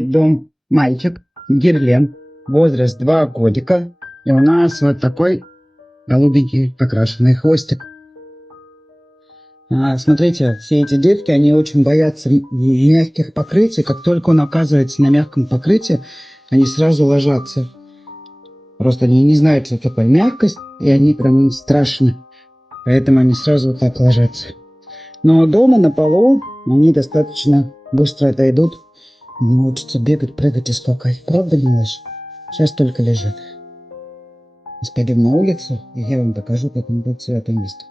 Дом мальчик, Герлен, возраст 2 годика. И у нас вот такой голубенький покрашенный хвостик. Смотрите, все эти детки, они очень боятся мягких покрытий. Как только он оказывается на мягком покрытии, они сразу ложатся. Просто они не знают, что такое мягкость, и они прям им страшны. Поэтому они сразу вот так ложатся. Но дома на полу они достаточно быстро отойдут. Научатся бегать, прыгать и скакать. Правда, малыш? Сейчас только лежит. Пойдем на улицу, и я вам покажу, как он будет все это место.